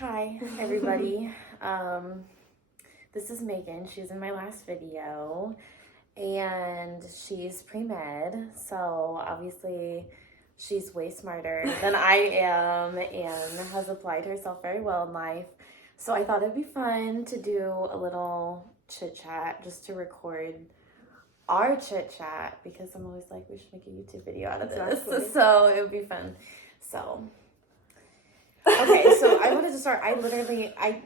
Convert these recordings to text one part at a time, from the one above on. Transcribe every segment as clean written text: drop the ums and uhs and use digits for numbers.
Hi, everybody. This is Megan. She's in my last video, and she's pre-med, so obviously she's way smarter than I am and has applied herself very well in life. So I thought it'd be fun to do a little chit-chat, just to record our chit-chat, because I'm always like, we should make a YouTube video out of this. So it would be fun. So... Okay, so I wanted to start. I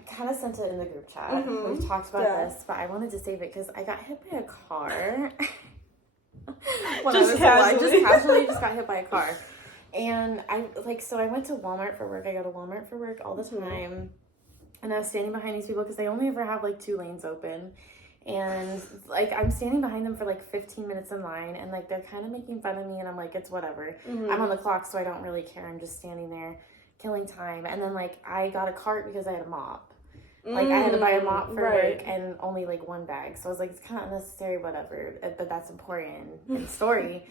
kind of sent it in the group chat. Mm-hmm. We've talked about this, but I wanted to save it because I got hit by a car. I just casually got hit by a car. And I went to Walmart for work. I go to Walmart for work all the time. And I was standing behind these people because they only ever have 2 lanes open. And I'm standing behind them for 15 minutes in line, and they're kind of making fun of me, and I'm like, it's whatever. Mm-hmm. I'm on the clock, so I don't really care. I'm just standing there killing time. And then I got a cart because I had a mop. I had to buy a mop for work and only 1 bag. So I was like, it's kind of unnecessary, whatever, but that's important in the story.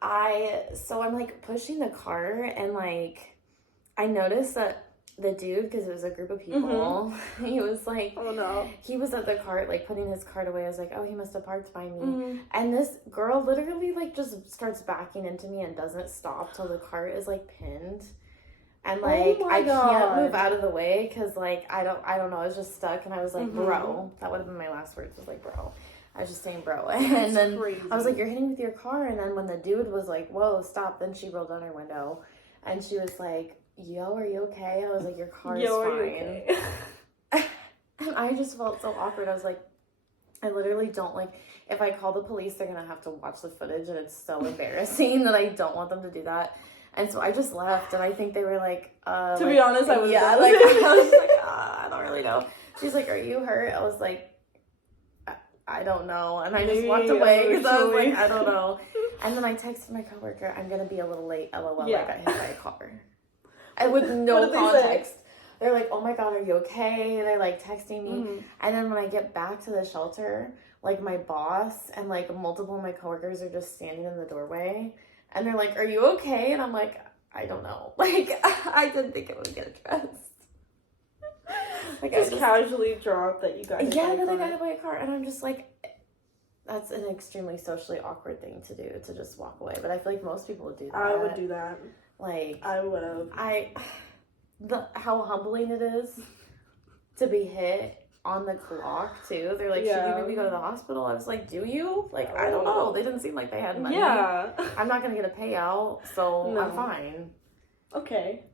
I'm pushing the cart, and I noticed that the dude, because it was a group of people, he was oh no, he was at the cart putting his cart away. I was like, oh, he must have parked by me. And this girl literally just starts backing into me and doesn't stop till the cart is pinned. And I can't move out of the way because I don't know, I was just stuck, and I was like, bro, that would have been my last words, was bro. I was just saying bro. And then crazy. I was like, you're hitting with your car. And then when the dude was like, whoa, stop, then she rolled down her window and she was like, yo, are you okay? I was like, your car is fine. Okay? And I just felt so awkward. I was like, I literally don't if I call the police, they're gonna have to watch the footage, and it's so embarrassing that I don't want them to do that. And so I just left, and I think they were to be honest, I was I was just I don't really know. She's like, are you hurt? I was like, I don't know. And I just walked away because I was like, I don't know. And then I texted my coworker, I'm gonna be a little late, LOL, I got hit by a car. And with no context. They're like, oh my God, are you okay? They're texting me. And then when I get back to the shelter, my boss and multiple of my coworkers are just standing in the doorway. And they're like, are you okay? And I'm like, I don't know. I didn't think it would get addressed. Just casually dropped that you got hit by a car. Yeah, that I got hit by a car. And I'm just that's an extremely socially awkward thing to do, to just walk away. But I feel most people would do that. I would do that. I would have. How humbling it is to be hit on the clock too. They're like, should you maybe go to the hospital? I was like, do you? I don't know. They didn't seem like they had money. Yeah. I'm not gonna get a payout, so no. I'm fine. Okay.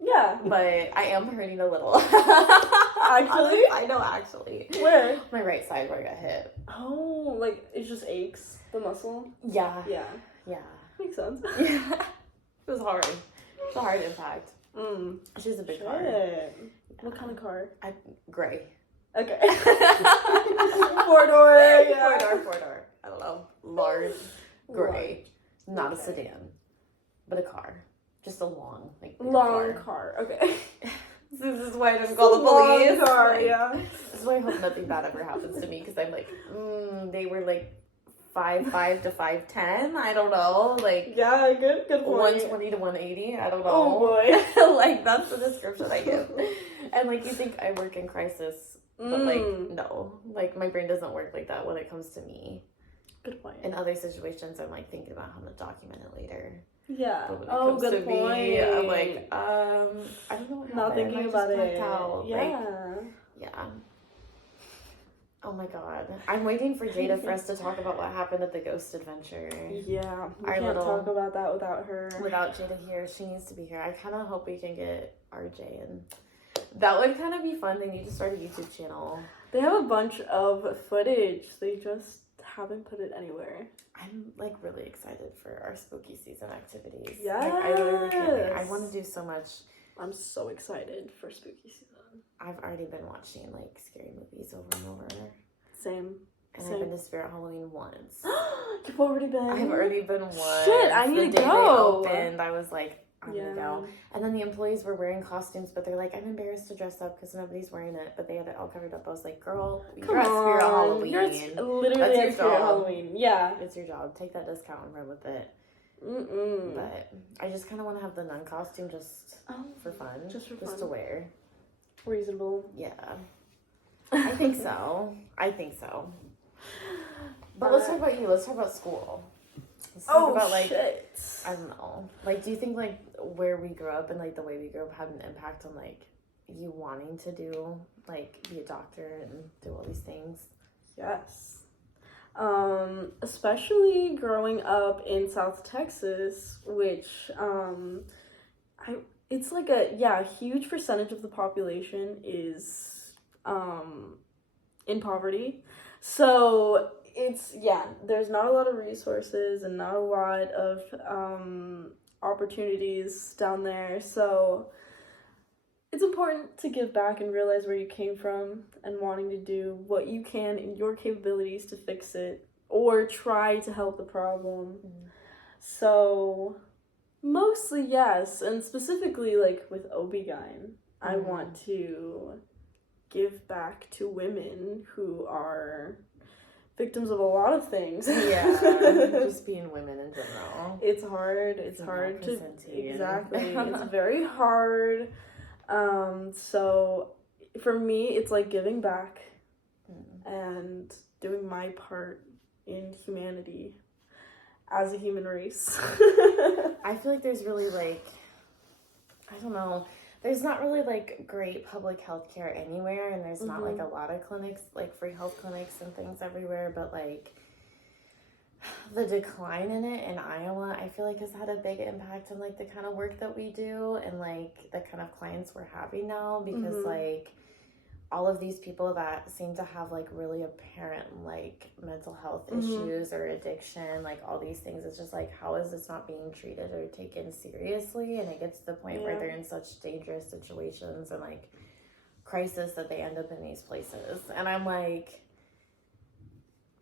Yeah. But I am hurting a little. Actually? I know, actually. Where? My right side where I got hit. Oh, it just aches, the muscle? Yeah. Yeah. Yeah. Makes sense. Yeah. It was hard. It's a hard impact. She's a big car. Yeah. What kind of car? Gray. Okay. 4-door. Yeah. 4-door. I don't know. Large, gray. Not a sedan, but a car. Just a long, long car. Okay. This is why I didn't call the police. Car, yeah. This is why I hope nothing bad ever happens to me, because I'm they were 5'5" to 5'10". I don't know. Yeah, good point. 120 to 180. I don't know. Oh boy. That's the description I give. And you think I work in crisis, but no. My brain doesn't work like that when it comes to me. Good point. In other situations, I'm thinking about how to document it later. Yeah. But when it comes good to point. Me, I'm I don't know what happened. Not thinking about it. Out. Yeah. Yeah. Oh my God. I'm waiting for Jada for us to talk about what happened at the Ghost Adventure. Yeah. We can't talk about that without her. Without Jada here. She needs to be here. I kind of hope we can get RJ in. That would kind of be fun. They need to start a YouTube channel. They have a bunch of footage. They just haven't put it anywhere. I'm really excited for our spooky season activities. Yeah. I really can't. I want to do so much. I'm so excited for spooky season. I've already been watching scary movies over and over. Same. And I've been to Spirit Halloween once. You've already been? I've already been once. Shit, I need to go. The day they opened, I was like, I'm gonna go. And then the employees were wearing costumes, but they're like, I'm embarrassed to dress up because nobody's wearing it. But they had it all covered up. I was like, girl, you're at Spirit Halloween. You're literally at Spirit Halloween. Yeah. It's your job. Take that discount and run with it. Mm-mm. But I just kind of want to have the nun costume just for fun. Just for fun. Just to wear. reasonable. Yeah. I think so. But let's talk about you. Let's talk about school. Let's talk about, like, shit. I don't know. Like, do you think, like, where we grew up and, like, the way we grew up had an impact on, like, you wanting to do, like, be a doctor and do all these things? Yes. Especially growing up in South Texas, which, it's like a huge percentage of the population is, in poverty. So there's not a lot of resources and not a lot of, opportunities down there. So it's important to give back and realize where you came from and wanting to do what you can in your capabilities to fix it or try to help the problem. So mostly yes, and specifically like with OB-GYN, I want to give back to women who are victims of a lot of things. Yeah, just being women in general. It's hard. It's hard to exactly. It's very hard. So for me, it's like giving back and doing my part in humanity as a human race. I feel like there's really, like, I don't know, there's not really, like, great public health care anywhere, and there's not, like, a lot of clinics, like, free health clinics and things everywhere, but, like, the decline in it in Iowa, I feel like has had a big impact on, like, the kind of work that we do and, like, the kind of clients we're having now, because, like, all of these people that seem to have, like, really apparent, like, mental health issues or addiction, like, all these things, it's just, like, how is this not being treated or taken seriously? And it gets to the point where they're in such dangerous situations and, like, crisis that they end up in these places. And I'm, like,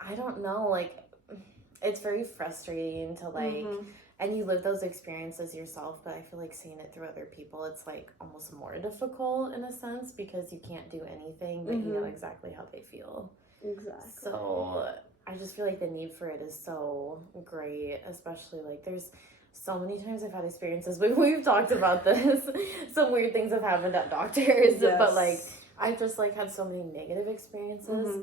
I don't know, like, it's very frustrating to, like, and you live those experiences yourself, but I feel like seeing it through other people, it's, like, almost more difficult in a sense because you can't do anything, but you know exactly how they feel. Exactly. So I just feel like the need for it is so great, especially, like, there's so many times I've had experiences, we've talked about this, some weird things have happened at doctors, but, like, I've just, like, had so many negative experiences.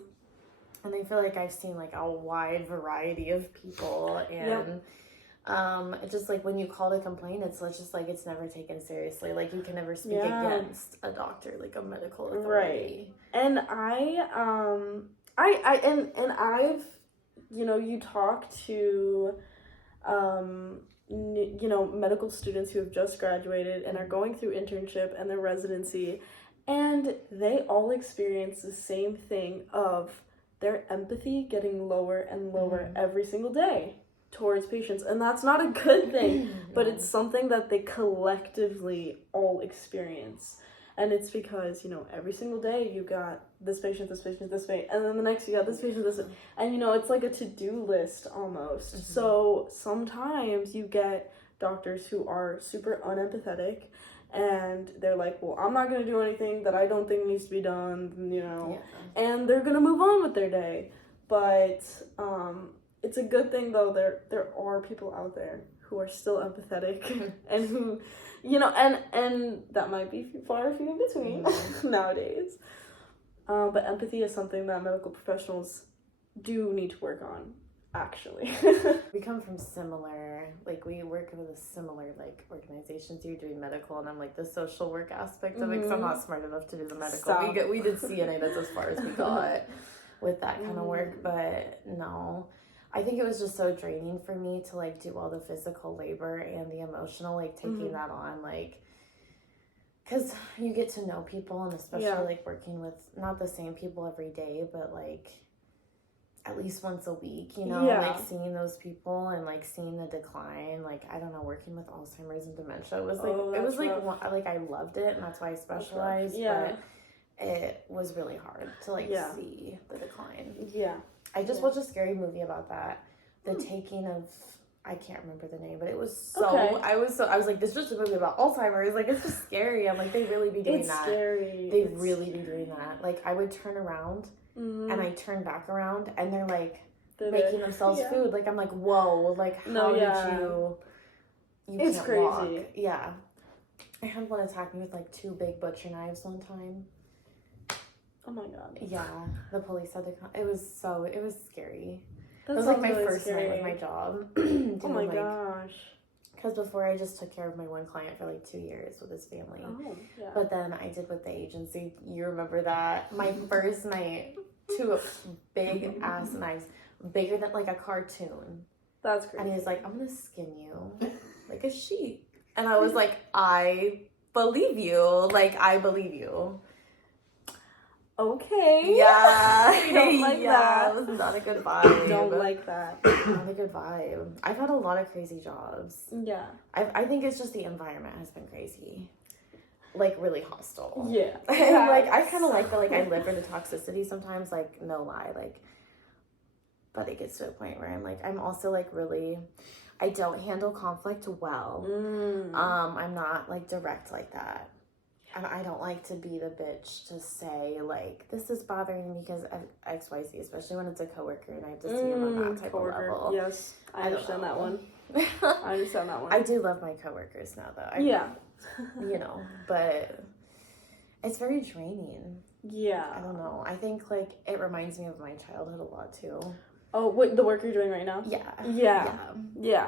And I feel like I've seen, like, a wide variety of people, and just, like, when you call to complain, it's just, like, it's never taken seriously. Like, you can never speak against a doctor, like, a medical authority. Right. And I've, you know, you talk to, you know, medical students who have just graduated and are going through internship and their residency, and they all experience the same thing of their empathy getting lower and lower every single day towards patients. And that's not a good thing, but it's something that they collectively all experience. And it's because, you know, every single day you got this patient, this patient, this patient, and then the next you got this patient, this, and, you know, it's like a to-do list almost. So sometimes you get doctors who are super unempathetic, and they're like, well, I'm not going to do anything that I don't think needs to be done, you know, and they're going to move on with their day. But it's a good thing, though, there are people out there who are still empathetic and who, you know, and that might be far and few in between nowadays. But empathy is something that medical professionals do need to work on, actually. We come from similar, like, we work with a similar, like, organizations. You're doing medical, and I'm, like, the social work aspect of it, because I'm not smart enough to do the medical. We did CNA, that's as far as we got with that kind of work, but no. I think it was just so draining for me to, like, do all the physical labor and the emotional, like, taking that on, like, because you get to know people, and especially, like, working with not the same people every day, but, like, at least once a week, you know, like, seeing those people and, like, seeing the decline, like, I don't know, working with Alzheimer's and dementia was, like, it was, like, I loved it, and that's why I specialized, but it was really hard to, like, see the decline. I just watched a scary movie about that, The Taking of, I can't remember the name, but it was so, I was like, this is just a movie about Alzheimer's, like, it's just scary. I'm like, they really be doing that. It's scary. They really be doing that. Like, I would turn around, and I turn back around, and they're, like, making themselves food. Like, I'm like, whoa, like, how did you it's can't crazy. walk. Yeah. I had one attack me with like 2 big butcher knives one time. Oh my god. Yeah, the police had to come. It was scary. That It was like my sounds really first scary. night with my job. Oh my gosh. Because before I just took care of my one client for like 2 years with his family. Oh, yeah. But then I did with the agency. You remember that? My first night, 2 big ass knives, bigger than like a cartoon. That's crazy. And he was like, I'm gonna skin you like a sheep. And I was like, I believe you. Like, I believe you. Okay. Yeah. You don't like that. It was not a good vibe. Don't like that. Not a good vibe. I've had a lot of crazy jobs. Yeah. I think it's just the environment has been crazy. Like, really hostile. Yeah. And, like, I kind of like that, like, I live for the toxicity sometimes, like, no lie, like, but it gets to a point where I'm, like, I'm also, like, really, I don't handle conflict well. I'm not, like, direct like that. And I don't like to be the bitch to say, like, this is bothering me because of XYZ, especially when it's a coworker and I have to see him on that type of level. Yes, I understand that one. I understand that one. I do love my coworkers now, though. Yeah. You know, but it's very draining. Yeah. I don't know. I think, like, it reminds me of my childhood a lot, too. Oh, what, the work you're doing right now? Yeah. Yeah. Yeah.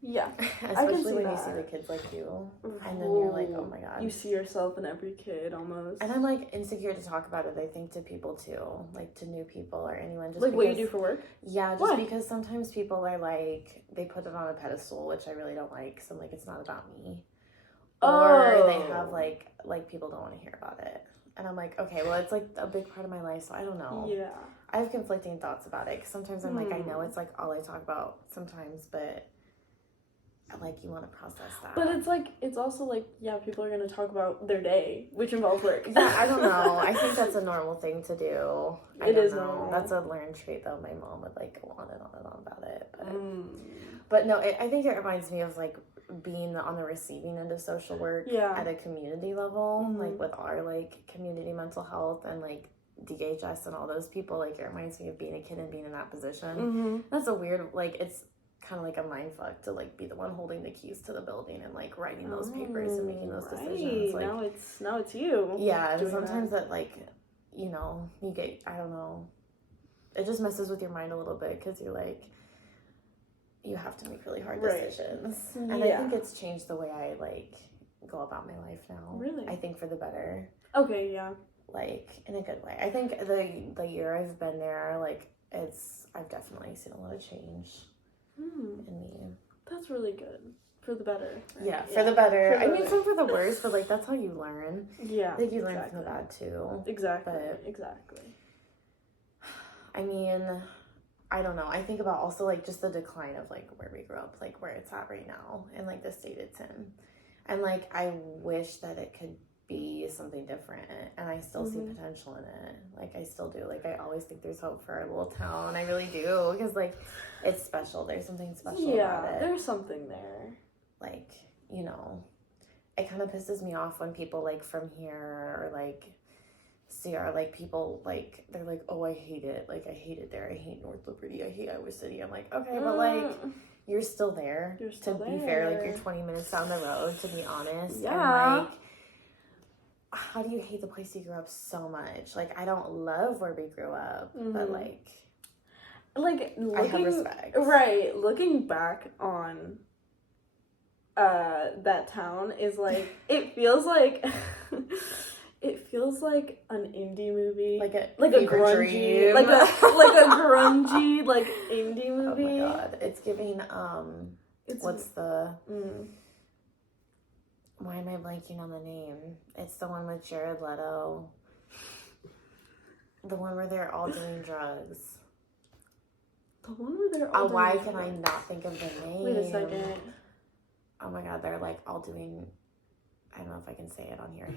Yeah. Especially when you see the kids like you. And then you're like, oh my god. You see yourself in every kid almost. And I'm, like, insecure to talk about it, I think, to people, too. Like, to new people or anyone. Just like, because, what you do for work? Yeah, just because sometimes people are, like, they put it on a pedestal, which I really don't like. So I'm like, it's not about me. Or they have, like, people don't want to hear about it. And I'm like, okay, well, it's, like, a big part of my life, so I don't know. Yeah. I have conflicting thoughts about it, because sometimes I'm like, I know it's, like, all I talk about sometimes, but, like, you want to process that. But it's, like, it's also, like, yeah, people are going to talk about their day, which involves work. Yeah, I don't know. I think that's a normal thing to do. It is normal. That's a learned trait, though. My mom would, like, go on and on and on about it. But no, I think it reminds me of, like, being on the receiving end of social work at a community level, like with our like community mental health and like DHS and all those people. Like, it reminds me of being a kid and being in that position. That's a weird, like, it's kind of like a mind fuck to like be the one holding the keys to the building and like writing those papers and making those decisions. Like, now it's you. Yeah, and sometimes that like, you know, you get, I don't know, it just messes with your mind a little bit because you're like, you have to make really hard decisions. And I think it's changed the way I, like, go about my life now. Really? I think for the better. Okay, yeah. Like, in a good way. I think the year I've been there, like, I've definitely seen a lot of change in me. That's really good. For the better. Right? Yeah, for the better. I mean, some for the worse, but, like, that's how you learn. Yeah, I think you learn from the bad, too. Exactly, but, exactly. I mean, I don't know. I think about also, like, just the decline of, like, where we grew up, like, where it's at right now and, like, the state it's in. And, like, I wish that it could be something different. And I still see potential in it. Like, I still do. Like, I always think there's hope for our little town. I really do. Because, like, it's special. There's something special about it. Yeah, there's something there. Like, you know, it kind of pisses me off when people, like, from here or, like, see our, like, people, like, they're like, oh, I hate it. Like, I hate it there. I hate North Liberty. I hate Iowa City. I'm like, okay, but, like, you're still there. To be fair, like, you're 20 minutes down the road, to be honest. Yeah. And, like, how do you hate the place you grew up so much? Like, I don't love where we grew up, but, like, I have respect. Right. Looking back on that town is, like, it feels like... It feels like an indie movie, like a grungy, like a grungy, like, indie movie. Oh my god, it's giving why am I blanking on the name? It's the one with Jared Leto, the one where they're all doing drugs. The one where they're all. Why can I not think of the name? Wait a second. Oh my god, they're like all doing. I don't know if I can say it on here.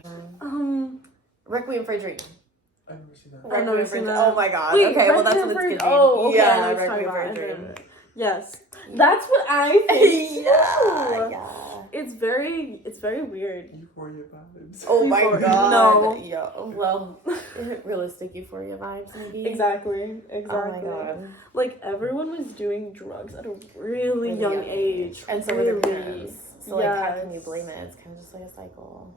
Requiem for a Dream. I've never seen that. Requiem for a Dream. Oh my god. Wait, okay, well that's what it's giving. Oh, okay. Yeah, Requiem for a Dream. Yes, that's what I think. Yeah. It's very weird. Euphoria vibes. Oh my god. No. Yeah. Well, realistic Euphoria vibes, maybe. Exactly. Oh my god. Like, everyone was doing drugs at a really young age. And so were their parents. So, like, how can you blame it? It's kind of just like a cycle.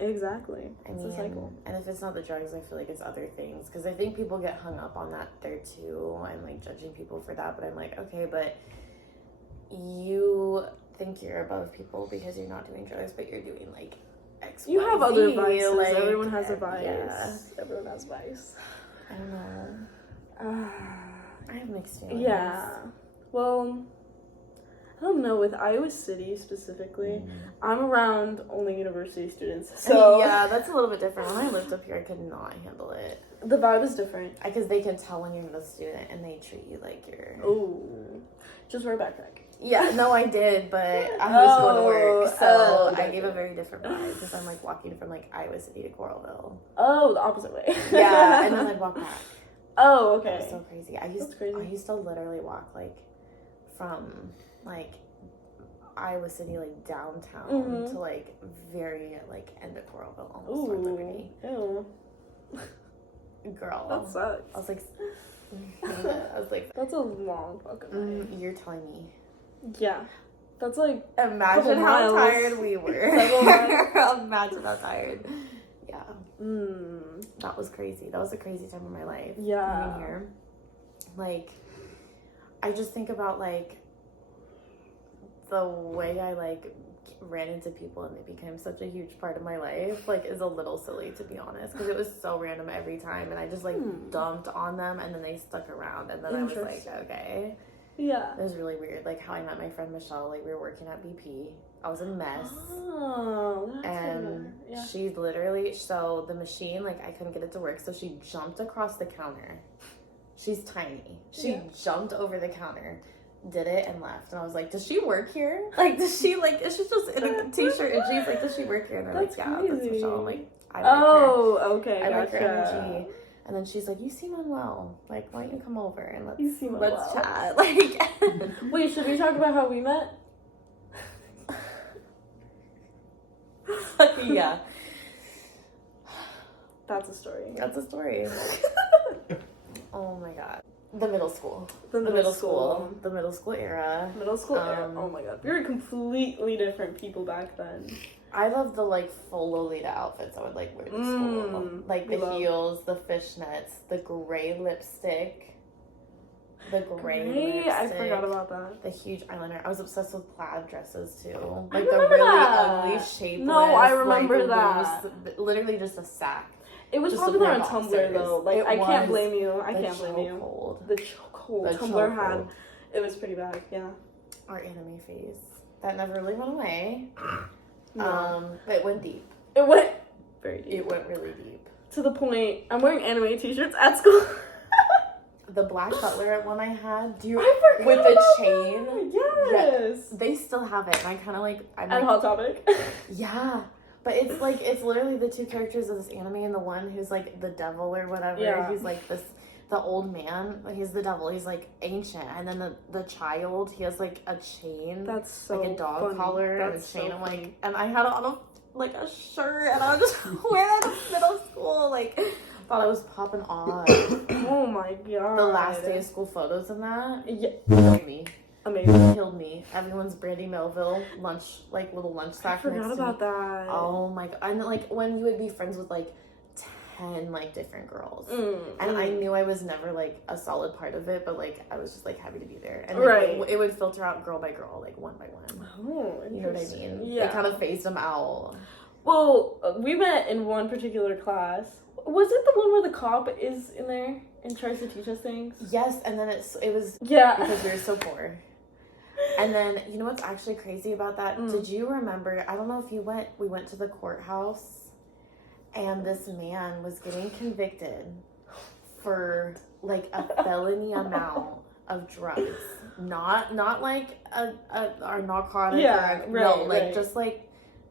Exactly. It's a cycle. And if it's not the drugs, I feel like it's other things. Because I think people get hung up on that there, too. I'm, like, judging people for that. But I'm like, okay, but you think you're above people because you're not doing drugs, but you're doing, like, X, You Y, have other Z, vices. like, Everyone has a vice. Yeah. Everyone has vice. I don't know. I have mixed feelings. Yeah. Well, I don't know. With Iowa City specifically, I'm around only university students. So yeah, that's a little bit different. When I lived up here, I could not handle it. The vibe is different. Because they can tell when you're a student and they treat you like you're... Oh. Just wear a backpack. Yeah, no, I did, but I was going to work, so okay. I gave a very different vibe because I'm like walking from like Iowa City to Coralville. Oh, the opposite way. Yeah, and then I'd walk back. Oh, okay. It was so crazy. I used to literally walk like from like Iowa City like downtown to like very like end of Coralville, almost North Liberty. Ew. Girl, That sucks. I was like, that's a long fucking way. You're telling me. Yeah. That's like imagine how miles. tired we were. Several Imagine how tired. Yeah. That was crazy. That was a crazy time of my life. Yeah. Moving here. Like, I just think about like the way I like ran into people and they became such a huge part of my life, like, is a little silly, to be honest, because it was so random every time, and I just like dumped on them and then they stuck around, and then I was like, okay. Yeah. It was really weird, like how I met my friend Michelle. Like, we were working at BP. I was a mess. Oh, that's and she literally, so the machine, like, I couldn't get it to work, so she jumped across the counter. She's tiny. She jumped over the counter, did it, and left. And I was like, does she work here? Like, does she, like, is she just in a t-shirt and she's like, does she work here? And they're like, yeah, that's Michelle. I'm like, I like her. Okay, I like her energy. And then she's like, you seem unwell. Like, why don't you come over and let's chat. Like, wait, should we talk about how we met? Yeah. That's a story. That's a story. Oh my god. The middle school. The middle school era. Middle school era. Oh my god. We were completely different people back then. I loved the like full Lolita outfits I would like wear to school. Like the heels, the fishnets, the gray lipstick. The gray lipstick. I forgot about that. The huge eyeliner. I was obsessed with plaid dresses too. I Like the remember really that. ugly shapeless. No, I remember that. Loose, literally just a sack. It was Just popular on boxers. Tumblr though. Like, I can't blame you. I can't blame you. Chokehold. The chokehold Tumblr had. It was pretty bad, yeah. Our anime phase. That never really went away. No. But it went deep. It went very deep. It went really deep. To the point, I'm wearing anime t-shirts at school. The Black Butler one I had, I forgot with the about chain. that. Yes. Yeah, they still have it, and I kind of like. And Hot Topic. Yeah, but it's like it's literally the two characters of this anime, and the one who's like the devil or whatever. Yeah. He's like this. The old man, he's the devil. He's like ancient, and then the child, he has like a chain. That's so like a dog funny. collar That's and a chain. so I'm like, funny. and I had it on a shirt, and I was just wearing it in middle school. Like, thought I was popping off. Oh my god. The last day of school photos and that. Yeah. Killed me. Amazing. Killed me. Everyone's Brandy Melville lunch, like little lunch I sack. forgot about that. Oh my god! And like when you would be friends with like 10 like different girls, and I knew I was never like a solid part of it, but like I was just like happy to be there, and like, it would filter out girl by girl, like one by one. Oh, you know what I mean? Yeah. They kind of phased them out. Well, we met in one particular class. Was it the one where the cop is in there and tries to teach us things? Yes, and then it was because we were so poor. And then you know what's actually crazy about that? Did you remember? I don't know if you went. We went to the courthouse, and this man was getting convicted for like a felony amount of drugs, not like a narcotic.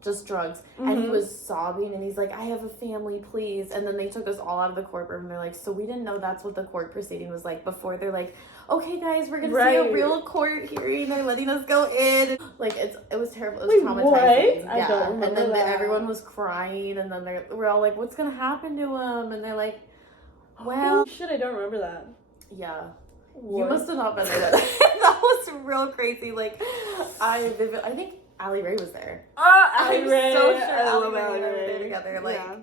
Just drugs. And he was sobbing, and he's like, I have a family, please. And then they took us all out of the courtroom, and they're like, so we didn't know that's what the court proceeding was like before. They're like, okay guys, we're gonna see a real court hearing. They're letting us go in. Like, it was terrible. It was traumatizing. What? I don't remember and then that. everyone was crying, and then we're all like, what's gonna happen to him? And they're like, well, shit, I don't remember that. yeah. What? You must have not been there. That was real crazy. Like, I think Allie Ray was there. Allie Ray. So sure I Allie love Ray Allie and I were Ray. there together. Like, Yeah.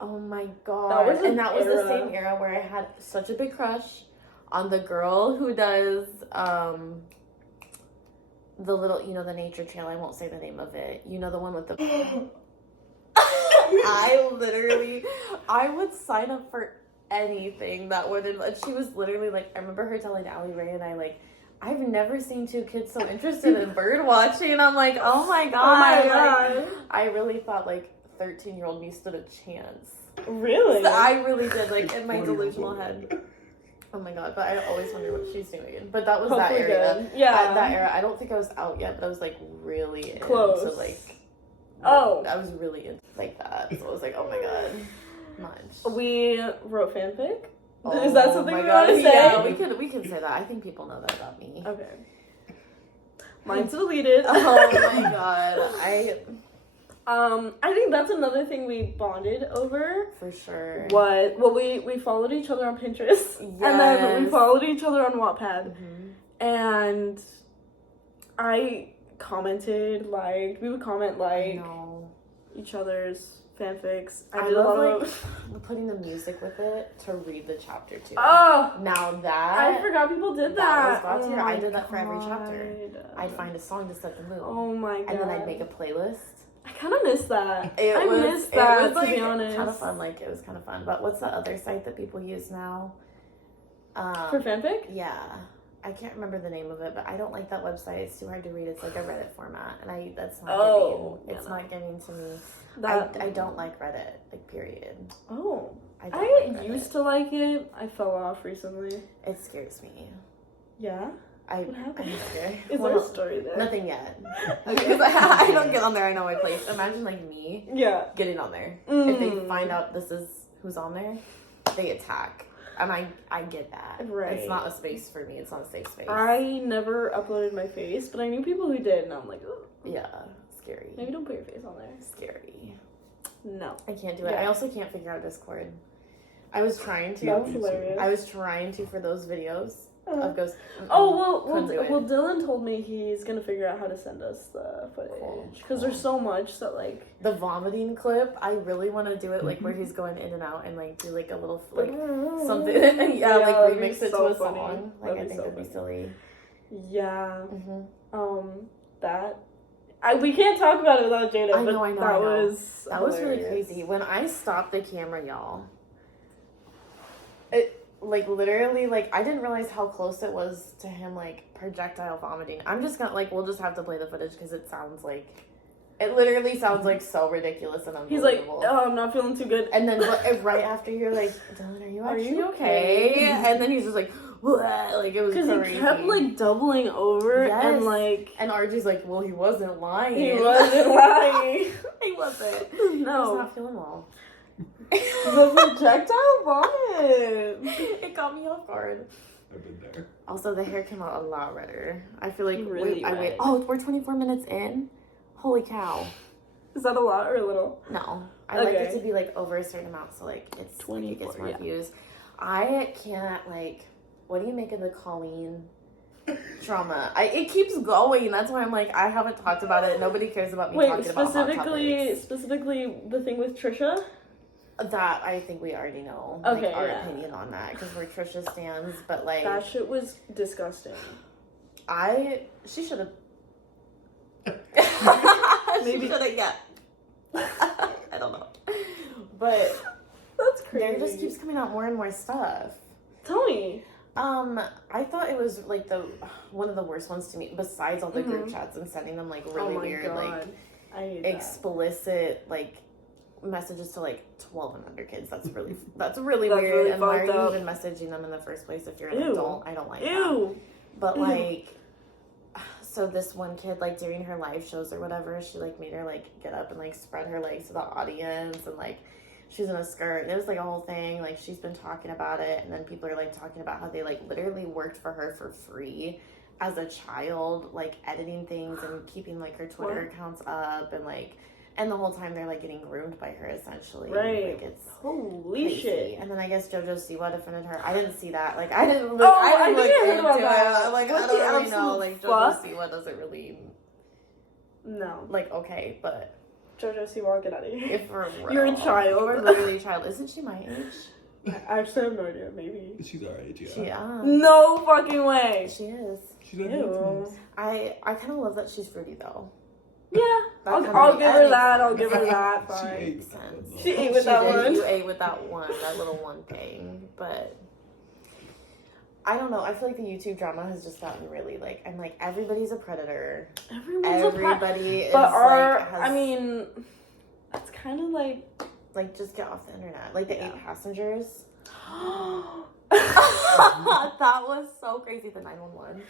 oh my god. That was and that was the era. same era where I had such a big crush on the girl who does the little, you know, the nature trail. I won't say the name of it. You know, the one with the I would sign up for anything that would, and she was literally like, I remember her telling Allie Ray and I, like, I've never seen two kids so interested in bird watching. I'm like, oh my god. Oh my Like, god. I really thought like 13-year-old me stood a chance. Really? So I really did, like, in my 20 years delusional old. head. Oh my god, but I always wonder what she's doing. But that was Hopefully that era. good. Yeah. That era. I don't think I was out yet, but I was like really Close. into like. Oh. I was really into like that. So I was like, oh my god, much. We wrote fanfic. Oh Is that something my we god, want to say? Yeah, we can say that. I think people know that about me. Okay. Mine's deleted. Oh my god, I think that's another thing we bonded over. for sure. We followed each other on Pinterest. And then we Yes. followed each other on Wattpad. Mhm. And I commented, we would comment, I know. each other's fanfics. I did a lot love of... putting the music with it to read the chapter too. Oh! Now that I forgot people did that that. was God tier. I did that for every God. chapter. I'd find a song to set the mood. Oh my god. And then I'd make a playlist. I kind of miss that. It I was- miss that, it was, to be like, honest. Kind of fun. Like, it was kind of fun. But what's the other site that people use now? For fanfic? Yeah. I can't remember the name of it, but I don't like that website. It's too hard to read. It's like a Reddit format, and that's not getting. It's not getting to me. I don't like Reddit. Like, period. Oh. I I like used Reddit. to like it. I fell off recently. It scares me. Yeah? What happened? I'm scared. Is there a story there? Nothing yet. Because I don't get on there. I know my place. Imagine like me Yeah. getting on there. If they Mm. find out this is who's on there, they attack. And I get that. Right. It's not a space for me. It's not a safe space. I never uploaded my face, but I knew people who did, and I'm like, ugh, Yeah. Scary. maybe don't put your face on there. Scary. No. I can't do it. Yeah. I also can't figure out Discord. I was trying to. That's hilarious. I was trying to for those videos of ghosts. Oh, Couldn't do it. well, Dylan told me he's gonna figure out how to send us the footage. Cool. Because there's so much that, like... The vomiting clip, I really want to do it like where he's going in and out and like do like a little like something. yeah, like that'd be remix it so to a funny. song. Like, I That'd be think so that'd be silly. Yeah. Mm-hmm. That... we can't talk about it without Jada, I but know, I know, that I know. was That was really hilarious. crazy. When I stopped the camera, y'all, it like literally like I didn't realize how close it was to him like projectile vomiting. I'm just gonna we'll just have to play the footage because it sounds like it literally sounds like so ridiculous and He's like, unbelievable. oh, I'm not feeling too good. And then right after you're like, Dylan, are you Are actually you okay? okay? And then he's just like, "Bleh," like it was Because crazy. he kept like doubling over Yes. and like... and RG's like, well, he wasn't lying. He wasn't lying. He wasn't. He was No. not feeling well. The projectile vomit. It got me off guard. I've been there. Also, the hair came out a lot redder. I feel like Really I wait. red. Oh, we're 24 minutes in. Holy cow! Is that a lot or a little? No, I like it Okay. to be like over a certain amount, so like it's 24, it gets more yeah. views. I can't like. What do you make of the Colleen trauma? It keeps going. That's why I'm like I haven't talked about it. Nobody cares about me Wait, talking about hot topics. specifically the thing with Trisha? That I think we already know. Okay, like, our yeah. opinion on that because we're Trisha stans, but like That shit was disgusting. she should have. Maybe- She should have. Yeah. I don't know, but That's there crazy. just keeps coming out more and more stuff. Tell me. I thought it was like one of the worst ones to me. Besides all the group Mhm. chats and sending them like really Oh my weird, God. like I hate that. explicit like messages to like 12 and under kids. That's really That's weird. really And why are fucked you up. even messaging them in the first place if you're an Ew. adult? I don't like that. Ew. But Ew. like, so this one kid, like during her live shows or whatever, she like made her like get up and like spread her legs to the audience, and like she's in a skirt. And it was like a whole thing. Like she's been talking about it, and then people are like talking about how they like literally worked for her for free as a child, like editing things and keeping like her Twitter What? accounts up, and like, and the whole time they're like getting groomed by her essentially. Right. Like it's Holy crazy. shit. And then I guess JoJo Siwa defended her. I didn't see that. Like I didn't look. Oh, I I didn't think I heard look about into that. it. Like What I the don't really know. absolute Like fuck? JoJo Siwa doesn't really. No. Like, okay, but JoJo Siwa, get out of here. if we're real, You're a child. You're literally a child. Isn't she my age? I actually have no idea. Maybe. She's our age, yeah. She, No fucking way. she is. She's our Ew. age. I kind of love that she's fruity, though. Yeah. That kinda I'll makes give her sense. that. I'll give her that. She Fine. ate with that one, though. She ate with that did. one. You ate with that one, that little one thing. But I don't know. I feel like the YouTube drama has just gotten really like, I'm like, everybody's a predator. Everybody is But like, has, I mean, that's kind of like, just get off the internet. Like the Yeah. 8 passengers. That was so crazy. The 911.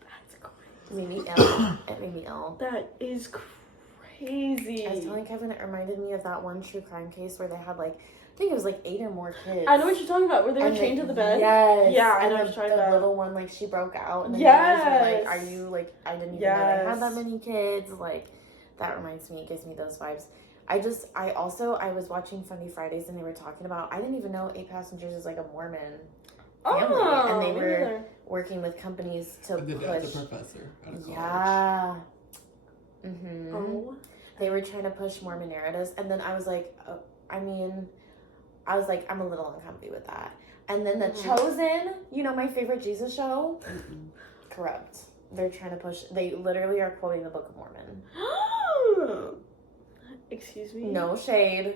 That's crazy. It made me ill. It made me ill. That is crazy. I was telling Kevin, it reminded me of that one true crime case where they had like, I think it was like 8 or more kids. I know what you're talking about, where they were And chained to the bed. Yes. Yeah, I and know what the, you're talking the about. little one, like, she broke out. And the Yes. neighbors were like, are you, like, I didn't even know they had that Yes. many kids. Like, that reminds me, it gives me those vibes. I was watching Funny Fridays and they were talking about, I didn't even know 8 Passengers is like a Mormon family. Oh, And they me were neither. working with companies to And the dad's push. a professor at a college. Yeah. Mm-hmm. Oh. They were trying to push Mormon narratives, and then I was like, I'm a little uncomfy with that. And then The Chosen, you know, my favorite Jesus show, corrupt. They're trying to push. They literally are quoting the Book of Mormon. Excuse me. No shade.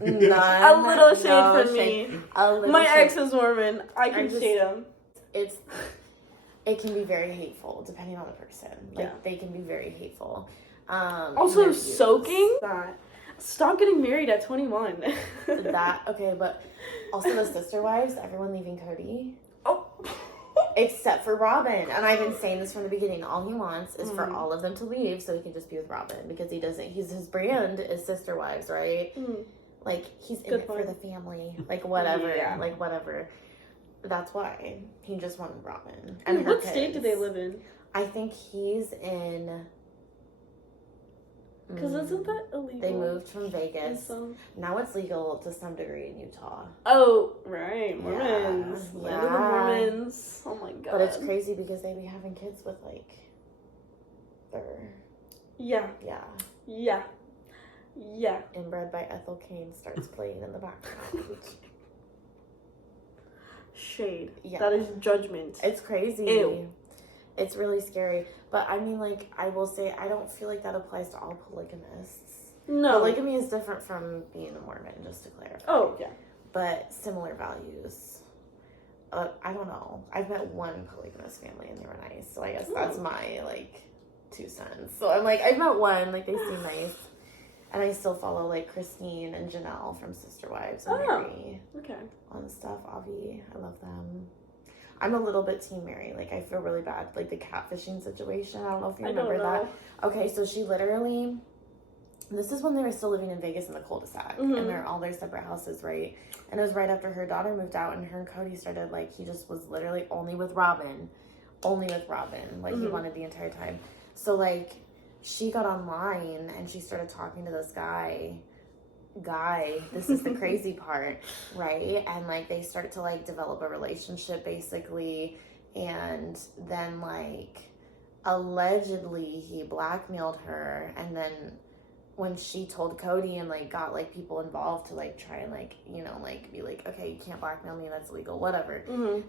None. A little shade no from shade. me. A little My shade. ex is Mormon. I can just- shade him. It can be very hateful depending on the person. Like, Yeah. they can be very hateful. Also, their views. soaking that. Stop getting married at 21. That okay, but also the sister wives, everyone leaving Cody. Oh. Except for Robin. And I've been saying this from the beginning. All he wants is for Mm. all of them to leave so he can just be with Robin. Because his brand is sister wives, right? Mm. Like, he's in Good it point. for the family. Like, whatever. Yeah. Like, whatever. That's why. He just wanted Robin. And And her what state do kids. they live in? I think he's in... Because isn't that illegal? They moved from in Vegas. some- Now it's legal to some degree in Utah. Oh, right. Mormons. Yeah. Land of the Mormons. Oh my god. But it's crazy because they be having kids with, like, their... Yeah. Yeah. Yeah. Yeah. Inbred by Ethel Kane starts playing in the background. Shade. Yeah. That is judgment. It's crazy. Ew. It's really scary. But I mean, like, I will say, I don't feel like that applies to all polygamists. No. Polygamy is different from being a Mormon, just to clarify. Oh, yeah. But similar values. I don't know. I've met one polygamous family and they were nice. So I guess that's my, like, 2 cents. So I'm like, I've met one. Like, they seem nice. And I still follow, like, Christine and Janelle from Sister Wives and Mary. Okay. On stuff. Avi, I love them. I'm a little bit team Mary. Like, I feel really bad. Like, the catfishing situation. I don't know if you remember that. Okay, so she literally... This is when they were still living in Vegas in the cul-de-sac. Mhm. And they're all their separate houses, right? And it was right after her daughter moved out. And her and Cody started, like... He just was literally only with Robin. Only with Robin. Like, he wanted the entire time. So, like... She got online and she started talking to this guy, this is the crazy part, right? And, like, they start to, like, develop a relationship, basically, and then, like, allegedly he blackmailed her, and then when she told Cody and, like, got, like, people involved to, like, try and, like, you know, like, be like, okay, you can't blackmail me, that's illegal, whatever,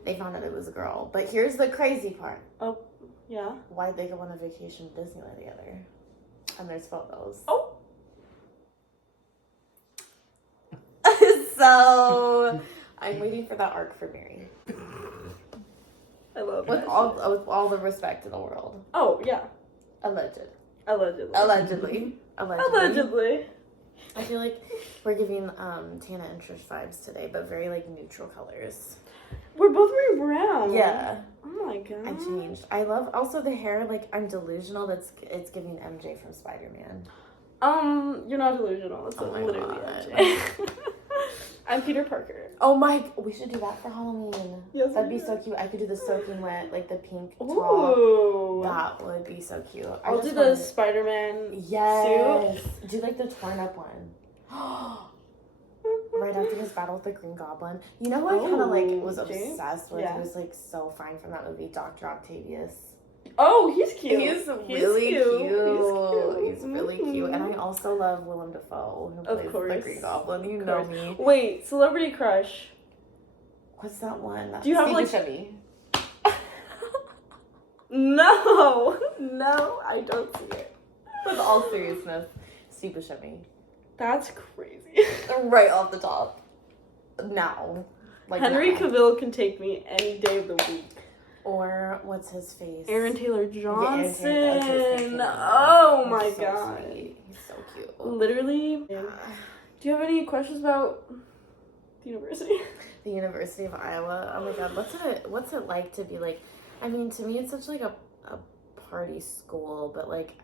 they found out it was a girl. But here's the crazy part. Oh, yeah. Why'd they go on a vacation to Disneyland together? And there's photos. Oh. So I'm waiting for that arc for Mary. I love With that all shit. with all the respect in the world. Oh, yeah. Alleged. Allegedly. Allegedly. I feel like we're giving Tana and Trish vibes today, but very, like, neutral colors. We're both wearing brown. Yeah. Oh my god. I changed. I love also the hair, like, I'm delusional. It's giving MJ from Spider-Man. You're not delusional. It's Oh my literally God. MJ. I'm Peter Parker. Oh my, we should do that for Halloween. Yes, That'd we be so cute. I could do the soaking wet, like the pink top. Ooh. That would be so cute. I'll do the Spider-Man Yes. Do like the torn up one. Right after his battle with the Green Goblin. You know who I kind of like was Jane? obsessed with? Yeah. He was like so fine from that movie, Dr. Octavius. Oh, he's cute. He's really cute. He's cute. really cute. And I also love Willem Dafoe, who Of plays course. the Green Goblin. You Of know course. me. Wait, celebrity crush. What's that one? Do you have, Steve like- Buscemi. No, no, I don't see it. With all seriousness, Steve Buscemi. That's crazy. Right off the top. Now. Like Henry now. Cavill can take me any day of the week. Or what's his face? Aaron Taylor Johnson. Aaron Taylor. Oh my He's so god. sweet. He's so cute. Literally. Do you have any questions about the university? The University of Iowa. Oh my god, what's it like to be like? I mean, to me, it's such like a party school, but like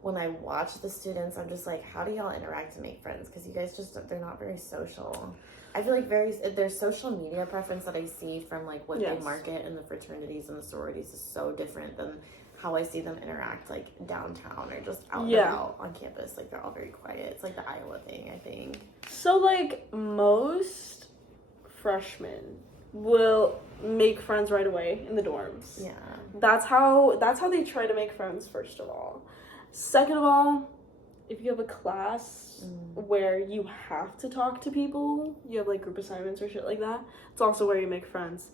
when I watch the students, I'm just like, how do y'all interact and make friends? Because you guys they're not very social. I feel like their social media preference that I see from like what they market in the fraternities and the sororities is so different than how I see them interact like downtown or just out and about on campus. Like they're all very quiet. It's like the Iowa thing, I think. So like most freshmen will make friends right away in the dorms. Yeah. That's how they try to make friends, first of all. Second of all, if you have a class where you have to talk to people, you have like group assignments or shit like that, it's also where you make friends.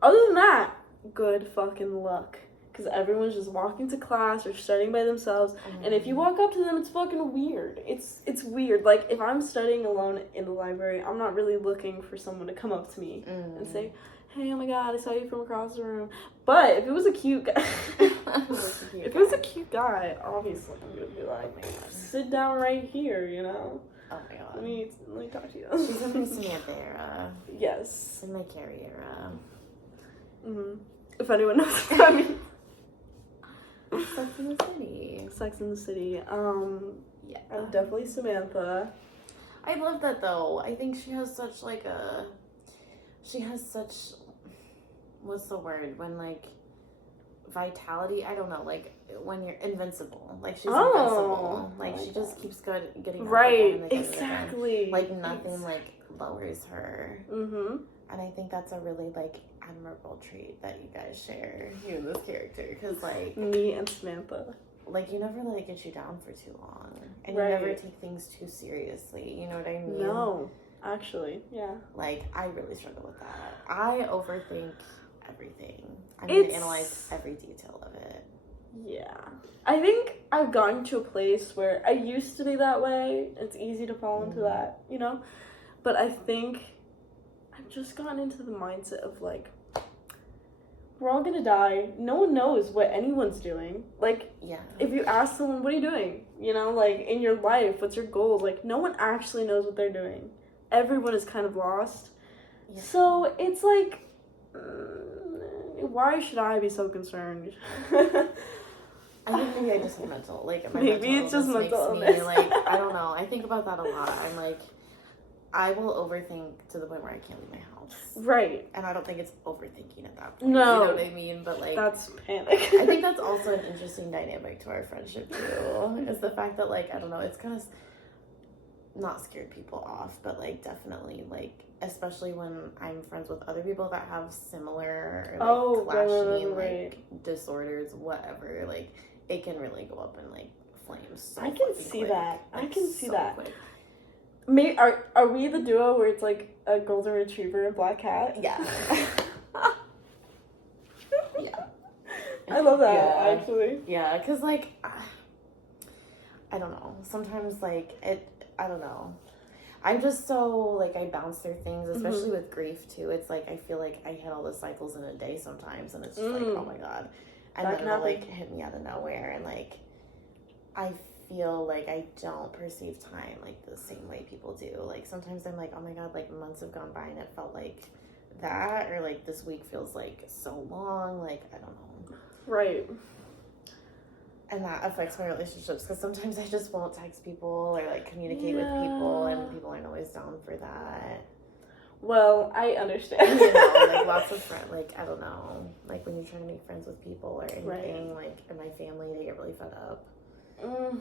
Other than that, good fucking luck. Because everyone's just walking to class or studying by themselves. And if you walk up to them, it's fucking weird. It's weird. Like, if I'm studying alone in the library, I'm not really looking for someone to come up to me and say, hey, oh my god, I saw you from across the room. But if it was a cute guy, if it was a cute guy, obviously I'm gonna be like, sit down right here, you know? Oh my god. Let me talk to you. She's in my Samantha era. Yes. In my Carrie era. Mm-hmm. If anyone knows what that means. Sex in the City. Sex in the City. Yeah. I'm definitely Samantha. I love that though. I think she has such what's the word? When like vitality, I don't know, like when you're invincible. Like she's invincible. Like she just keeps getting up right. again and again Exactly. and again. Like nothing like lowers her. Mm-hmm. And I think that's a really like admirable trait that you guys share, you and this character, because like me and Samantha, like you never let it get you down for too long, and you never take things too seriously. You know what I mean? No, actually, yeah. Like I really struggle with that. I overthink everything. I'm gonna analyze every detail of it. Yeah, I think I've gotten to a place where I used to be that way. It's easy to fall into that, you know. But I think I've just gotten into the mindset of like, we're all gonna die. No one knows what anyone's doing. Like, if you ask someone, what are you doing? You know, like in your life, what's your goals? Like, no one actually knows what they're doing. Everyone is kind of lost. Yeah. So it's like, why should I be so concerned? I think maybe I just have mental, like my maybe mental it's just illness mental makes me, illness. like, I don't know. I think about that a lot. I'm like, I will overthink to the point where I can't leave my house. Right. And I don't think it's overthinking at that point. No. You know what I mean? But like, that's panic. I think that's also an interesting dynamic to our friendship too. Is the fact that like, I don't know, it's kind of not scared people off, but like definitely like, especially when I'm friends with other people that have similar or, like, clashy like disorders, whatever, like it can really go up in like flames. So I can see quick. that. Like, I can see so that. Quick. Are we the duo where it's like a golden retriever and black cat? Yeah. Yeah. I love that, actually. Yeah, because like, I don't know. Sometimes like I don't know. I'm just so like I bounce through things, especially with grief too. It's like I feel like I hit all the cycles in a day sometimes, and it's just like, oh my god, and then it'll like hit me out of nowhere, and like I feel like I don't perceive time like the same way people do. Like sometimes I'm like, oh my god, like months have gone by and it felt like that, or like this week feels like so long. Like I don't know. Right. And that affects my relationships because sometimes I just won't text people or like communicate with people, and people aren't always down for that. Well, I understand. You know, like lots of friends, like I don't know, like when you're trying to make friends with people or anything, like in my family, they get really fed up.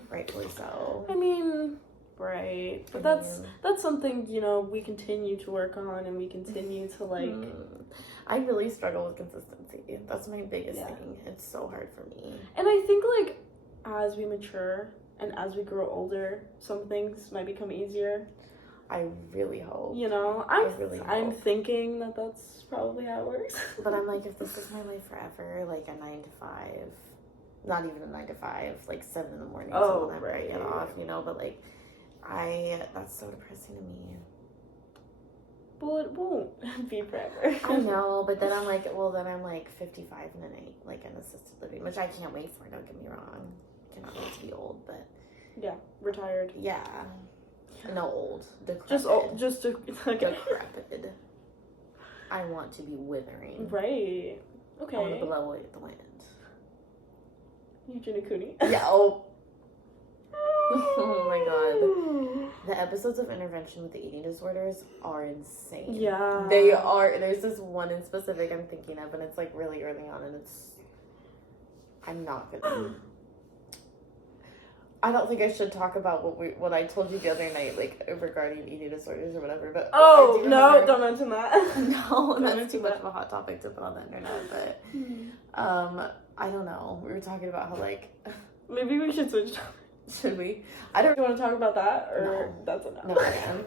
Rightfully so. I mean, Right. But I that's something, you know, we continue to work on, and we continue to like I really struggle with consistency. That's my biggest Yeah. thing. It's so hard for me. And I think like as we mature and as we grow older, some things might become easier. I really hope. You know, I really I'm hope. thinking that that's probably how it works. But I'm like, if this is my life forever, like a 9 to 5, not even a 9 to 5, like 7 in the morning Oh, till whenever I get right. off, you know, but like, that's so depressing to me. Well, it won't be forever. I know, but then I'm like, well, then I'm like 55 and then like an assisted living, which I can't wait for, don't get me wrong. Cannot wait to be old, but Yeah, retired. yeah. No, old. Decrepit. Just old, just to, okay. Decrepit. I want to be withering. Right. I want to Okay. blow away the wind. Eugene Cooney. Yeah. Oh. Oh my god. The episodes of Intervention with the Eating Disorders are insane. Yeah. They are. There's this one in specific I'm thinking of, and it's like really early on, and I'm not gonna. I don't think I should talk about what I told you the other night, like regarding eating disorders or whatever. But Oh I do no! remember- Don't mention that. No, Don't that's mention too much that. of a hot topic to put on the internet. But I don't know. We were talking about how like Maybe we should switch. should we? I don't Do you want to talk about that, or No. that's enough? never again.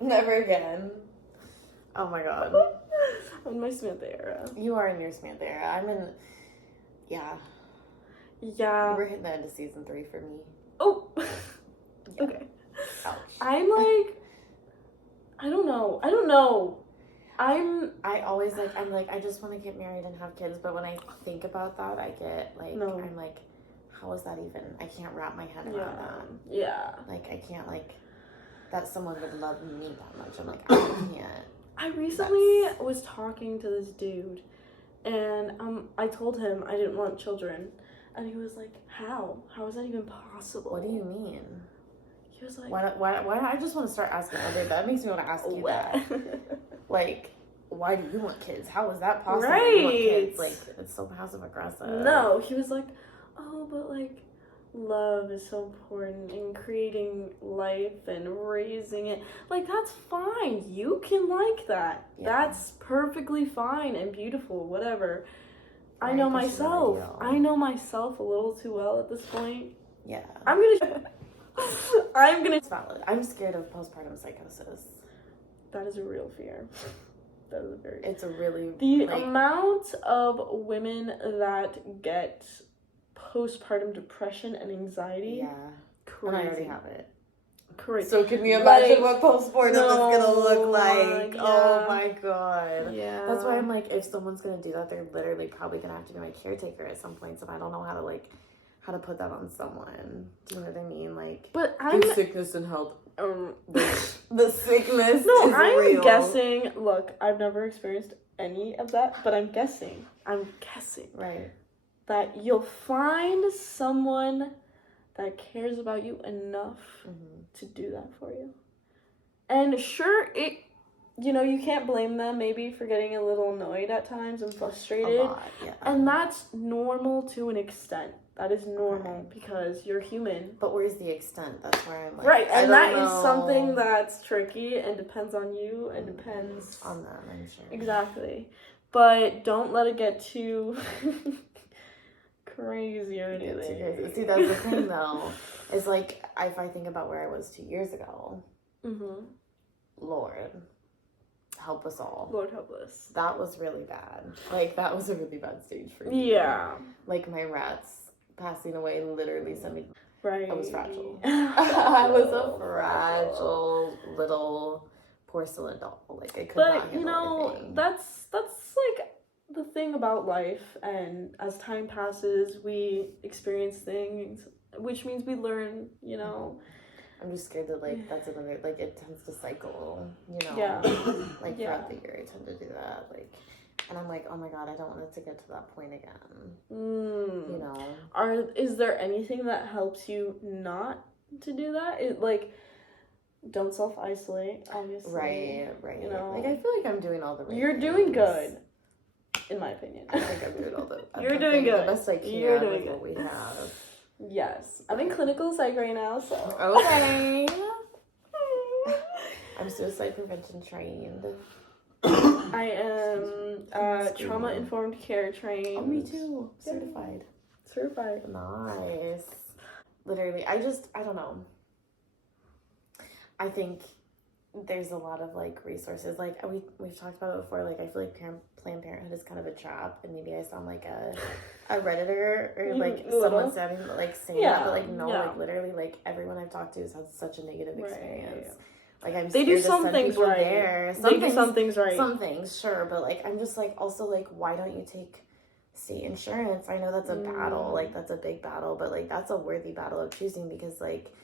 Never again. Oh my god. I'm in my Smith era. You are in your Samantha era. I'm in. Yeah. Yeah. We're hitting the end of season 3 for me. Oh. Yeah. Okay. Ouch. I'm like, I don't know. I'm like, I just want to get married and have kids, but when I think about that, I get like, No. I'm like, how is that even? I can't wrap my head around Yeah. that. Yeah. Like, I can't, like, that someone would love me that much. I'm like, I can't. I recently was talking to this dude, and I told him I didn't want children, and he was like, "How? How is that even possible?" What do you mean? He was like, Why I just want to start asking other, that makes me want to ask you that. Like, why do you want kids? How is that possible? You want kids? Right. Like, it's so passive aggressive. No, he was like, "Oh, but like, love is so important in creating life and raising it. Like, that's fine. You can like that. Yeah. That's perfectly fine and beautiful, whatever." I Right, know that's your myself. ideal. I know myself a little too well at this point. Yeah. I'm gonna It's valid. I'm scared of postpartum psychosis. That is a real fear. That is a very It's a really the like, amount of women that get postpartum depression and anxiety. yeah. Crazy. And I already have it. Crazy. So can you imagine Like, what postpartum no, is gonna look like, like? yeah. Oh my god. Yeah. That's why I'm like, if someone's gonna do that, they're literally probably gonna have to be my caretaker at some point. So I don't know how to put that on someone. Do you know what I mean? Like, But I'm sickness and health. um, The sickness. no, is I'm real. guessing. Look, I've never experienced any of that, but I'm guessing Right. that you'll find someone that cares about you enough Mm-hmm. to do that for you. And sure, you can't blame them maybe for getting a little annoyed at times and A frustrated. lot. Yeah. And that's normal to an extent. That is normal Okay. because you're human. But where's the extent? That's where I'm like, Right, I and don't that is know. something that's tricky and depends on you and depends on them, I'm sure. exactly. But don't let it get too crazy or Yeah, anything. see, that's the thing though. Is like, if I think about where I was 2 years ago, Mm-hmm. Lord, help us all. Lord help us. That was really bad. Like, that was a really bad stage for me. Yeah. Like, my rats passing away literally sent me. Right. I was fragile. I was a fragile little porcelain doll. Like, I could not But handle anything. that's like the thing about life, and as time passes we experience things, which means we learn, I'm just scared that, like, that's another, like, it tends to cycle, Yeah. Like, Yeah. throughout the year, I tend to do that, like, and I'm like, oh my god, I don't want it to get to that point again, Is there anything that helps you not to do that? Don't self-isolate, obviously. Right. Like, I feel like I'm doing all the right you're doing things. good, in my opinion. I think I'm doing all the You're I'm doing the good. best I can You're doing with good. what we have. Yes. I'm in clinical psych right now, so. Okay. I'm suicide prevention trained. I am trauma-informed care trained. Oh, me too. Certified. Certified. Nice. Literally, I don't know. I think there's a lot of like resources. Like we've talked about it before. Like I feel like Planned Parenthood is kind of a trap, and maybe I sound like a redditor or like someone saying that, but like no, like literally like everyone I've talked to has had such a negative experience. Like I'm they scared do to some send things people right. there. They do some things right. Some things, sure, but like I'm just like also like why don't you take state insurance? I know that's a battle, like that's a big battle, but like that's a worthy battle of choosing because like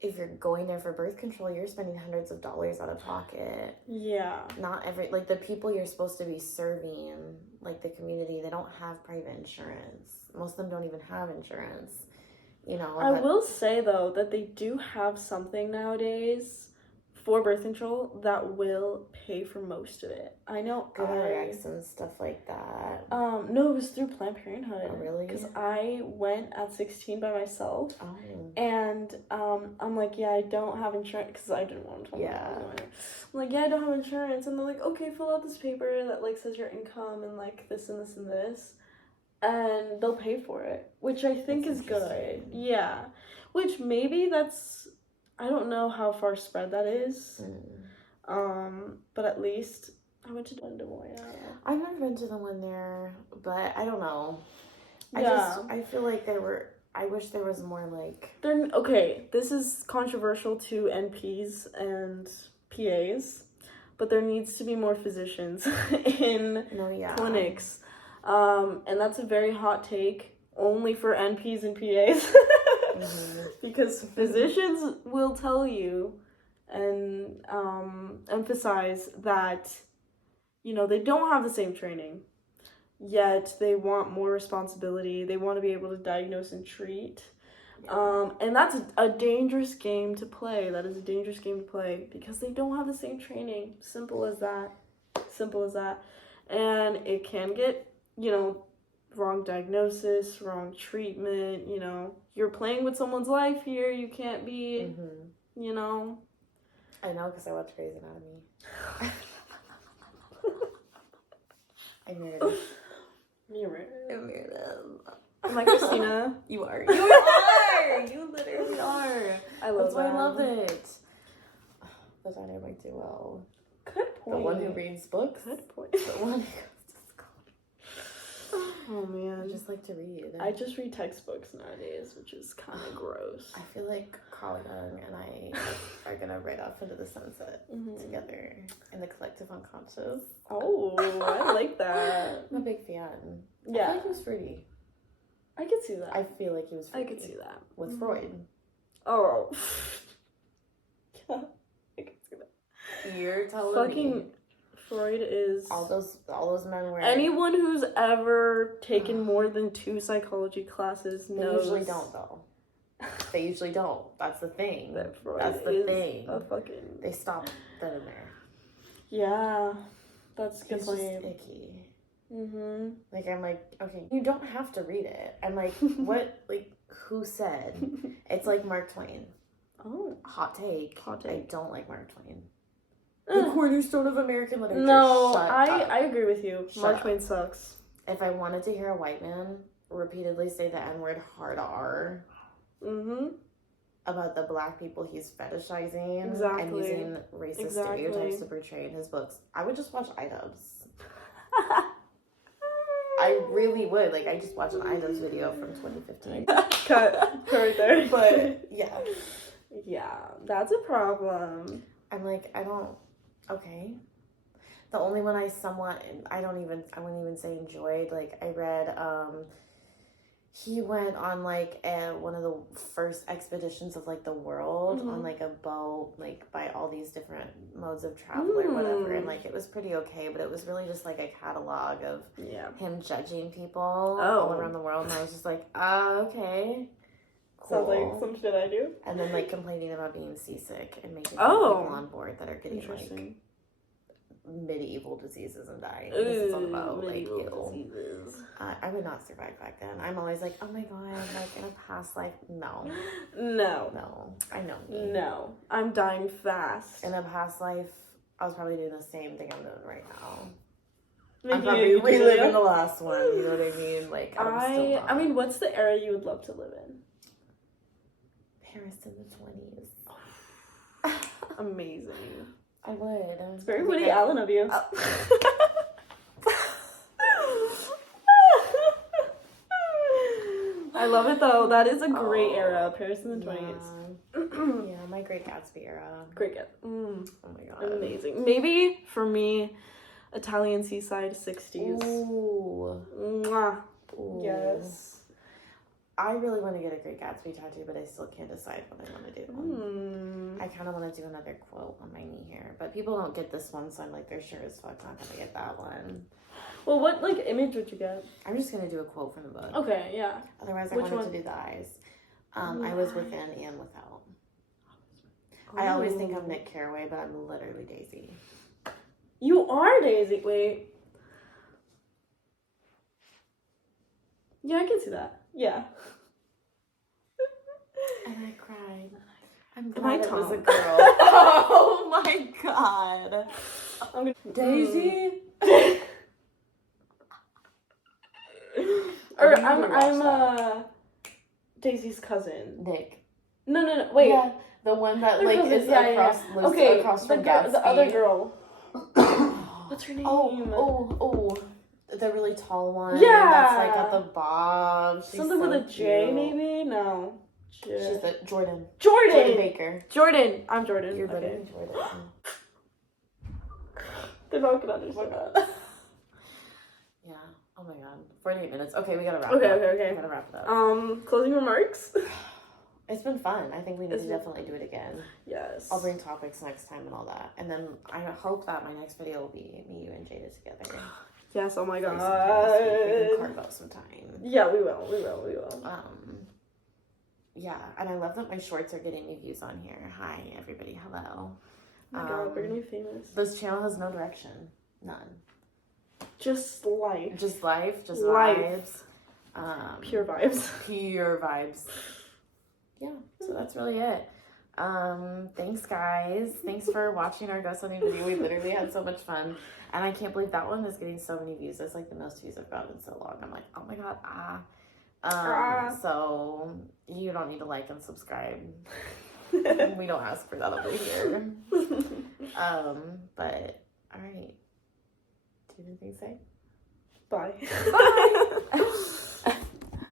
if you're going there for birth control, you're spending hundreds of dollars out of pocket. Yeah. Not like the people you're supposed to be serving, like the community, they don't have private insurance. Most of them don't even have insurance. You know. I will say though that they do have something nowadays for birth control that will pay for most of it. I know GoodRx and stuff like that. No, it was through Planned Parenthood. Oh, really? Because I went at 16 by myself. Oh. And I'm like, yeah, I don't have insurance because I didn't want to tell them. I'm like, yeah, I don't have insurance, and they're like, okay, fill out this paper that like says your income and like this and this and this, and they'll pay for it, which I think is good. Yeah, which maybe that's. I don't know how far spread that is. But at least I went to Des Moines. I've never been to the one there, but I don't know. I feel like I wish there was more like. This is controversial to NPs and PAs, but there needs to be more physicians in clinics. And that's a very hot take, only for NPs and PAs. Because physicians will tell you and emphasize that, you know, they don't have the same training, yet they want more responsibility. They want to be able to diagnose and treat. And that's a dangerous game to play. That is a dangerous game to play because they don't have the same training. Simple as that. And it can get, you know, wrong diagnosis, wrong treatment, you know. You're playing with someone's life here. You can't be, you know. I know because I watch Grey's Anatomy. I married him. You're married him. Am I Christina? You are. You are. You literally are. I love That's why I love it. The dynamic duo. Good point. The one who reads books. Good point. The one who goes to school. Oh man. I just like to read. I just read textbooks nowadays, which is kind of gross. I feel like Carl Jung and I are gonna ride off into the sunset together in the collective unconscious. Oh, I like that. I'm a big fan. Yeah. I feel like he was fruity. I could see that. I feel like he was fruity. I could see that. With Freud. Oh. Yeah, I could see that. You're telling me. Freud is... All those men were... Anyone who's ever taken more than 2 psychology classes knows... They usually don't, though. They usually don't. That's the thing. That Freud That's the is thing. A fucking... They stop that in there. Yeah. That's a good point. He's just icky. Like, I'm like, okay, you don't have to read it. I'm like, what, like, who said? It's like Mark Twain. Oh. Hot take. Hot take. I don't like Mark Twain. The cornerstone of American literature. No, Shut up. I agree with you. Shut Mark up. Twain sucks. If I wanted to hear a white man repeatedly say the N-word hard R about the black people he's fetishizing and using racist stereotypes to portray in his books, I would just watch iDubbbz. I really would. Like, I just watched an iDubbbz video from 2015. Cut right there. But, yeah. Yeah, that's a problem. I'm like, I don't... Okay. The only one I wouldn't even say enjoyed, like, I read, he went on, like, one of the first expeditions of, like, the world on, like, a boat, like, by all these different modes of travel or whatever, and, like, it was pretty okay, but it was really just, like, a catalog of him judging people all around the world, and I was just like, okay. Cool. Sounds like some shit I do. And then, like, complaining about being seasick and making fun of people on board that are getting, like, medieval diseases and dying. This is all about like medieval ew. diseases. I would not survive back then. I'm always like, oh my god, like in a past life, no, No. I know me. No. I'm dying fast. In a past life, I was probably doing the same thing I'm doing right now. I'm Making probably a reliving video. the last one. You know what I mean? Like I'm still not. I mean, what's the era you would love to live in? Paris in the 20s. Amazing. I would. It's very Woody Allen of you. I love it though. That is a great era. Paris in the 20s. Yeah, my Great Gatsby era. Great get. Oh my god. Amazing. Maybe for me, Italian seaside 60s. Ooh. Mwah. Ooh. Yes. I really want to get a Great Gatsby tattoo, but I still can't decide what I want to do. I kind of want to do another quote on my knee here, but people don't get this one, so I'm like, they're sure as fuck not going to get that one. Well, what like image would you get? I'm just going to do a quote from the book. Okay, yeah. Otherwise, I Which wanted one? to do the eyes. I was within and without. I always think I'm Nick Carraway, but I'm literally Daisy. You are Daisy. Wait. Yeah, I can see that. Yeah. And I cried. I'm Am I glad it was a Tom? girl. Oh my god. I'm gonna... Daisy? Or I didn't really watch Daisy's cousin. Nick. No. Wait. Yeah, the one that They're like cousins, is yeah. lives Okay, across the from girl, Gatsby. the other girl. What's her name? Oh. The really tall one. Yeah. That's like got the bob. She's Something so with a J, cute. maybe? No. She's the Jordan Jordan Baker. Jordan. I'm Jordan. You're better okay. than Jordan. They're not gonna understand that. Yeah. Oh my god. 48 minutes. Okay, we gotta wrap Okay, it up. okay. We gotta wrap it up. Closing remarks? It's been fun. I think we need It's to been- definitely do it again. Yes. I'll bring topics next time and all that. And then I hope that my next video will be me, you, and Jada together. Yes, oh my god. We can carve out some time. Yeah, we will. Yeah, and I love that my shorts are getting new views on here. Hi, everybody. Hello. Oh my god, we're gonna be famous. This channel has no direction. None. Just life. Just life, just Life. vibes. Pure vibes. Pure vibes. Yeah, so that's really it. Thanks guys. Thanks for watching our ghost hunting video. We literally had so much fun. And I can't believe that one is getting so many views. It's like the most views I've gotten in so long. I'm like, oh my god, So you don't need to like and subscribe. We don't ask for that over here. But all right. Do you have anything to say? Bye. Bye.